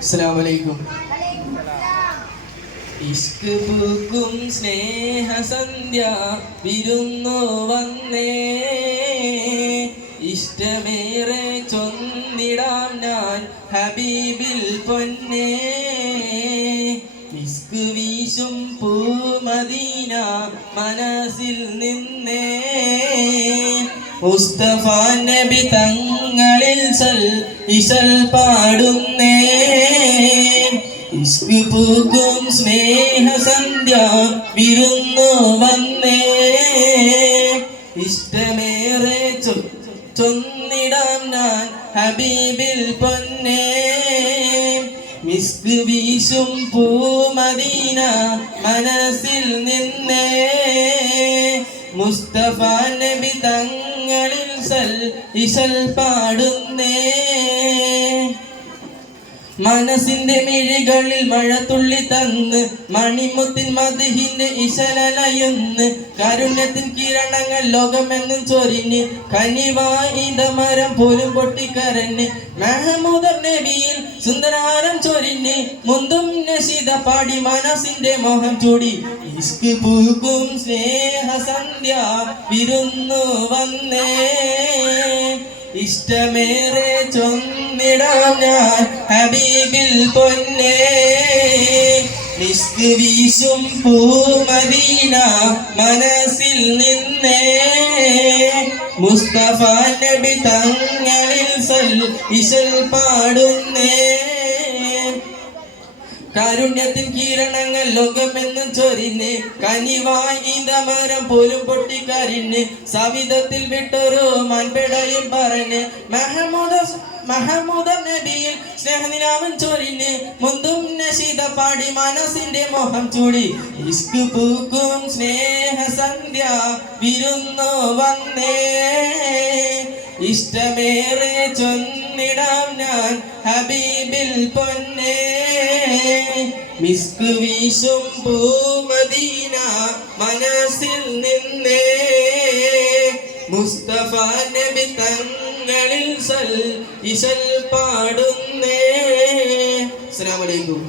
അസ്സലാമു അലൈക്കും. ഇഷ്ക് പൂക്കും സ്നേഹസന്ധ്യ വിരുന്നു വന്നേ, ഇഷ്ടമേറെ ചൊന്നിടാം ഞാൻ ഹബീബിൽ പൊന്നേ. ഇഷ്ക് വീശും പൂമദീന മനസ്സിൽ നിന്നേ, മുസ്തഫ നബി തങ്ങളിൽ ഇശൽ പാടുന്നേ. ഇഷ്ക് പൂക്കും സ്നേഹസന്ധ്യ വിരുന്നു വന്നേ, ഇഷ്ടമേറെ ചൊന്നിടാം ഞാൻ ഹബീബിൽ പൊന്നേ. മിസ്ക് വീശും പൂമദീന മനസ്സിൽ നിന്നേ, മുസ്തഫ നബി തങ്ങളിൽ ഇശൽ പാടുന്നേ. മനസ്സിന്റെ മിഴികളിൽ മഴത്തുള്ളി തന്ന് മണിമുത്തിൻ മദ്ഹിന്റെ ഇശലലയുന്ന്, കാരുണ്യത്തിൻ കിരണങ്ങൾ ലോകമെന്നും ചൊരിഞ്ഞ് കനിവായിന്റെ മരം പോലും പൊട്ടിക്കരഞ്ഞ്, മെഹമൂദർ നബിയിൽ സുന്ദരാരം ചൊരിഞ്ഞ് മുന്തും നശീദ പാടി മനസ്സിന്റെ മോഹം ചൂടി. ഇഷ്ക് പൂക്കും സ്നേഹസന്ധ്യ വിരുന്നു വന്നേ, ഇഷ്ടമേറെ ചൊന്നിടാം ഞാൻ ഹബീബിൽ പൊന്നേ. ഇഷ്ക് വീശും പൂമദീന മനസ്സിൽ നിന്നേ, മുസ്തഫ നബി തങ്ങളിൽ ഇശൽ പാടുന്നേ. കാരുണ്യത്തിൻ കിരണങ്ങൾ ലോകമെന്നും ചൊരിഞ്ഞ് കനിവായിന്റെ മരം പോലും പൊട്ടിക്കരിഞ്ഞ്, സവിധത്തിൽ വിട്ടൊരു മാൻപെടയും പറഞ്ഞ് മഹമൂദ നബിയിൽ സ്നേഹനിലാവൻ ചൊരിഞ്ഞ് മുന്തും നശീദ പാടി മനസ്സിന്റെ മോഹം ചൂടി. ഇഷ്ക് പൂക്കും സ്നേഹസന്ധ്യ വിരുന്നു വന്നേ, ഇഷ്ടമേറെ ചൊന്നിടാം ഞാൻ ഹബീബിൽ പൊന്നേ. മിസ്ക് വീശും പൂമദീന മനസ്സിൽ നിന്നേ, മുസ്തഫ നബി തങ്ങളിൽ ഇശൽ പാടുന്നേ. അസ്സലാമു അലൈക്കും.